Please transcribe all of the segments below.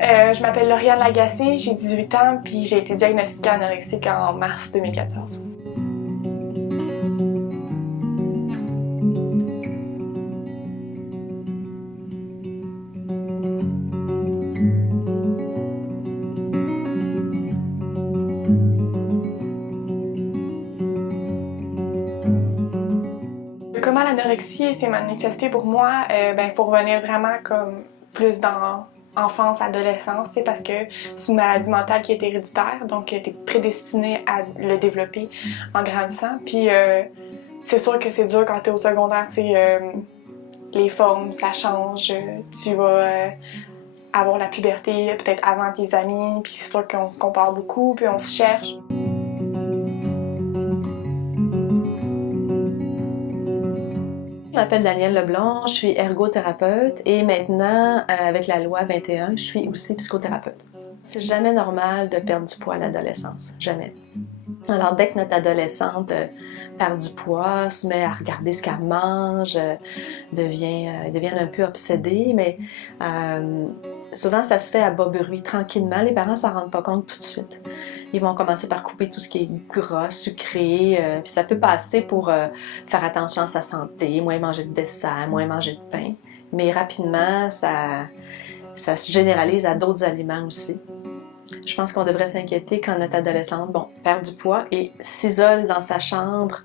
Je m'appelle Lauriane Lagacé, j'ai 18 ans, puis j'ai été diagnostiquée anorexique en mars 2014. Comment l'anorexie s'est manifestée pour moi? Pour revenir vraiment comme plus dans enfance, adolescence, c'est parce que c'est une maladie mentale qui est héréditaire, donc tu es prédestiné à le développer en grandissant. Puis c'est sûr que c'est dur quand tu es au secondaire, les formes, ça change, tu vas avoir la puberté peut-être avant tes amis, puis c'est sûr qu'on se compare beaucoup, puis on se cherche. Je m'appelle Danielle Leblanc, je suis ergothérapeute et maintenant, avec la loi 21, je suis aussi psychothérapeute. C'est jamais normal de perdre du poids à l'adolescence, jamais. Alors dès que notre adolescente perd du poids, se met à regarder ce qu'elle mange, devient un peu obsédée, mais souvent ça se fait à bas bruit, tranquillement. Les parents s'en rendent pas compte tout de suite. Ils vont commencer par couper tout ce qui est gras, sucré, puis ça peut passer pour faire attention à sa santé, moins manger de dessert, moins manger de pain. Mais rapidement, ça se généralise à d'autres aliments aussi. Je pense qu'on devrait s'inquiéter quand notre adolescente, perd du poids et s'isole dans sa chambre,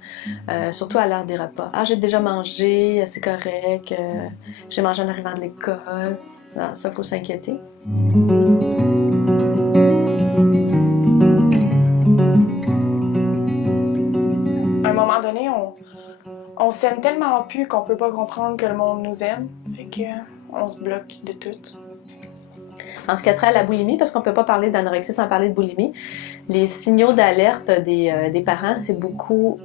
surtout à l'heure des repas. Ah, j'ai déjà mangé, c'est correct, j'ai mangé en arrivant de l'école. Ah, ça, il faut s'inquiéter. À un moment donné, on s'aime tellement plus qu'on peut pas comprendre que le monde nous aime. Fait que on se bloque de tout. En ce qui a trait à la boulimie, parce qu'on ne peut pas parler d'anorexie sans parler de boulimie, les signaux d'alerte des parents, c'est beaucoup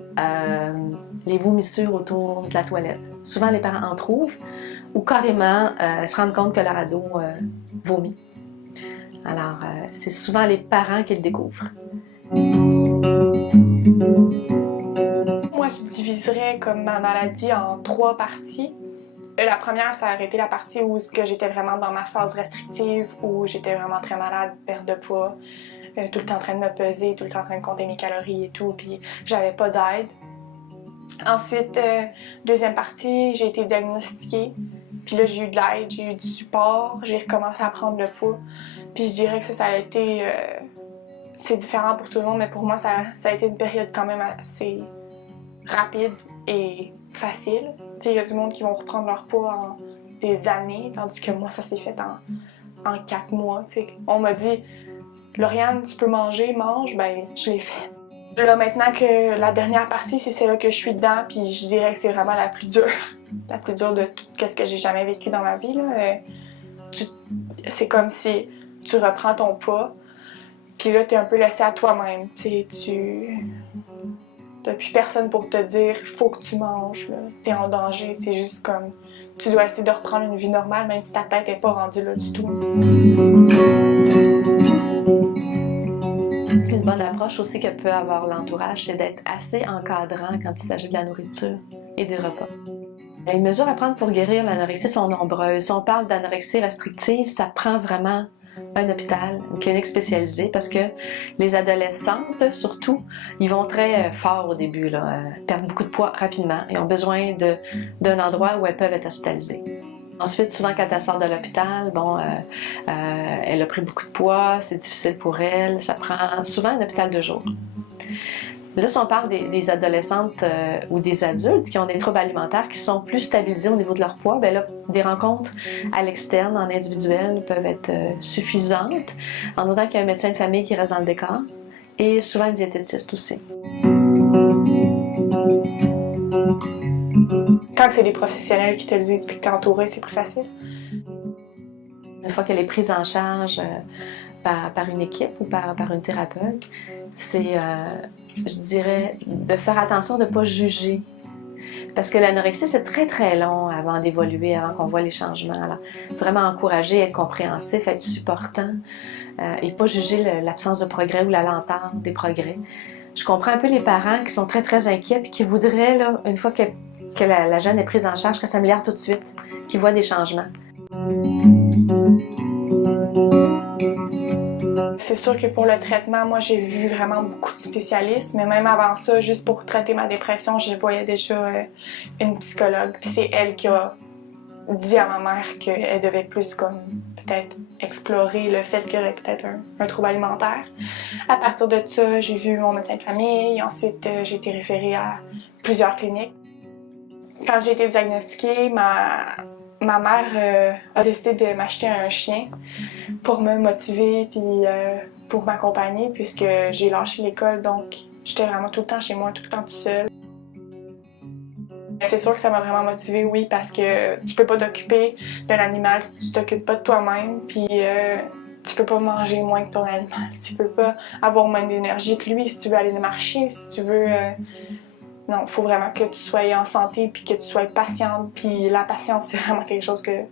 les vomissures autour de la toilette. Souvent, les parents en trouvent ou carrément se rendent compte que leur ado vomit. Alors, c'est souvent les parents qui le découvrent. Moi, je diviserais comme ma maladie en 3 parties. La première, ça a été la partie où j'étais vraiment dans ma phase restrictive, où j'étais vraiment très malade, perte de poids, tout le temps en train de me peser, tout le temps en train de compter mes calories et tout, puis j'avais pas d'aide. Ensuite, deuxième partie, j'ai été diagnostiquée, puis là j'ai eu de l'aide, j'ai eu du support, j'ai recommencé à prendre le poids, puis je dirais que ça a été... c'est différent pour tout le monde, mais pour moi, ça a été une période quand même assez rapide et facile. Il y a du monde qui vont reprendre leur poids en des années, tandis que moi, ça s'est fait en 4 mois. T'sais. On m'a dit « Lauriane, tu peux manger, mange », ben je l'ai fait. Là, maintenant que la dernière partie, c'est celle-là que je suis dedans, puis je dirais que c'est vraiment la plus dure. La plus dure de tout ce que j'ai jamais vécu dans ma vie. Là. C'est comme si tu reprends ton poids, puis là, t'es un peu laissé à toi-même. T'as plus personne pour te dire « faut que tu manges, t'es en danger ». C'est juste comme, tu dois essayer de reprendre une vie normale, même si ta tête n'est pas rendue là du tout. Une bonne approche aussi que peut avoir l'entourage, c'est d'être assez encadrant quand il s'agit de la nourriture et des repas. Les mesures à prendre pour guérir l'anorexie sont nombreuses. Si on parle d'anorexie restrictive, ça prend vraiment un hôpital, une clinique spécialisée, parce que les adolescentes, surtout, ils vont très fort au début, perdent beaucoup de poids rapidement et ont besoin d'un endroit où elles peuvent être hospitalisées. Ensuite, souvent, quand elle sort de l'hôpital, elle a pris beaucoup de poids, c'est difficile pour elle, ça prend souvent un hôpital de jour. Là, si on parle des adolescentes ou des adultes qui ont des troubles alimentaires qui sont plus stabilisés au niveau de leur poids, là, des rencontres à l'externe, en individuel, peuvent être suffisantes, en autant qu'il y a un médecin de famille qui reste dans le décor, et souvent un diététiste aussi. Quand c'est des professionnels qui te le disent et que tu es entouré, c'est plus facile. Une fois qu'elle est prise en charge par une équipe ou par une thérapeute, c'est, je dirais, de faire attention de ne pas juger. Parce que l'anorexie, c'est très très long avant d'évoluer, avant qu'on voit les changements. Alors, vraiment encourager, être compréhensif, être supportant et pas juger l'absence de progrès ou la lenteur des progrès. Je comprends un peu les parents qui sont très très inquiets et qui voudraient, là, une fois que la jeune est prise en charge, que ça s'améliore tout de suite, qu'ils voient des changements. C'est sûr que pour le traitement, moi, j'ai vu vraiment beaucoup de spécialistes, mais même avant ça, juste pour traiter ma dépression, je voyais déjà une psychologue. Puis c'est elle qui a dit à ma mère qu'elle devait plus comme peut-être explorer le fait que j'avais peut-être un trouble alimentaire. À partir de ça, j'ai vu mon médecin de famille, ensuite j'ai été référée à plusieurs cliniques. Quand j'ai été diagnostiquée, ma mère a décidé de m'acheter un chien pour me motiver puis pour m'accompagner puisque j'ai lâché l'école, donc j'étais vraiment tout le temps chez moi, tout le temps toute seule. C'est sûr que ça m'a vraiment motivée, oui, parce que tu peux pas t'occuper d'un animal si tu t'occupes pas de toi-même, puis tu peux pas manger moins que ton animal, tu peux pas avoir moins d'énergie que lui si tu veux aller marcher, si tu veux... Non, faut vraiment que tu sois en santé puis que tu sois patiente, puis la patience, c'est vraiment quelque chose que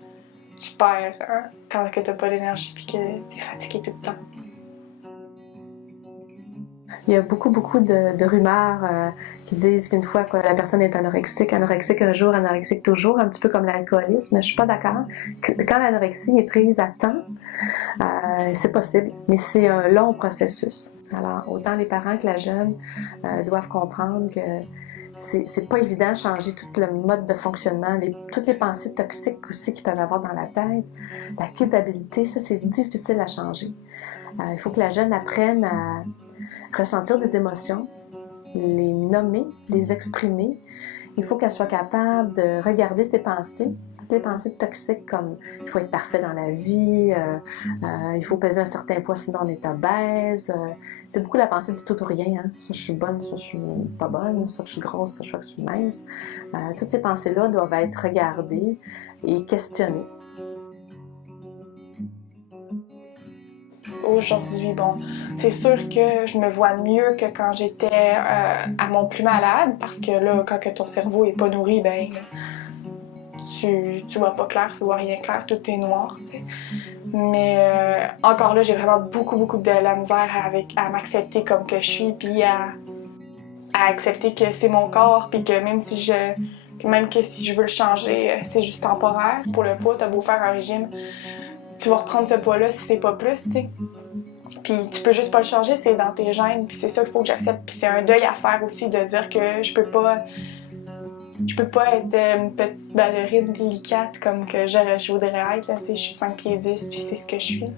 tu perds hein, quand que t'as pas d'énergie puis que t'es fatigué tout le temps. Il y a beaucoup de rumeurs qui disent qu'une fois que la personne est anorexique un jour, anorexique toujours, un petit peu comme l'alcoolisme. Je suis pas d'accord. Quand l'anorexie est prise à temps, c'est possible, mais c'est un long processus. Alors, autant les parents que la jeune doivent comprendre que c'est pas évident de changer tout le mode de fonctionnement, toutes les pensées toxiques aussi qu'ils peuvent avoir dans la tête, la culpabilité, ça c'est difficile à changer. Il faut que la jeune apprenne à ressentir des émotions, les nommer, les exprimer. Il faut qu'elle soit capable de regarder ses pensées, toutes les pensées toxiques comme il faut être parfait dans la vie, il faut peser un certain poids sinon on est obèse. C'est beaucoup la pensée du tout ou rien. Hein. Soit je suis bonne, soit je suis pas bonne, soit je suis grosse, soit je suis mince. Toutes ces pensées-là doivent être regardées et questionnées. Aujourd'hui, bon, c'est sûr que je me vois mieux que quand j'étais à mon plus malade, parce que là, quand que ton cerveau est pas nourri, ben tu vois pas clair, tu vois rien clair, tout est noir, tu sais. Mais encore là, j'ai vraiment beaucoup de la misère à m'accepter comme que je suis, puis à accepter que c'est mon corps, puis que même que si je veux le changer, c'est juste temporaire. Pour le poids, t'as beau faire un régime, tu vas reprendre ce poids-là si c'est pas plus, tu sais. Puis tu peux juste pas le changer, c'est dans tes gènes, puis c'est ça qu'il faut que j'accepte. Puis c'est un deuil à faire aussi de dire que je peux pas être une petite ballerine délicate comme que je voudrais être, tu sais, je suis 5 pieds 10 puis c'est ce que je suis.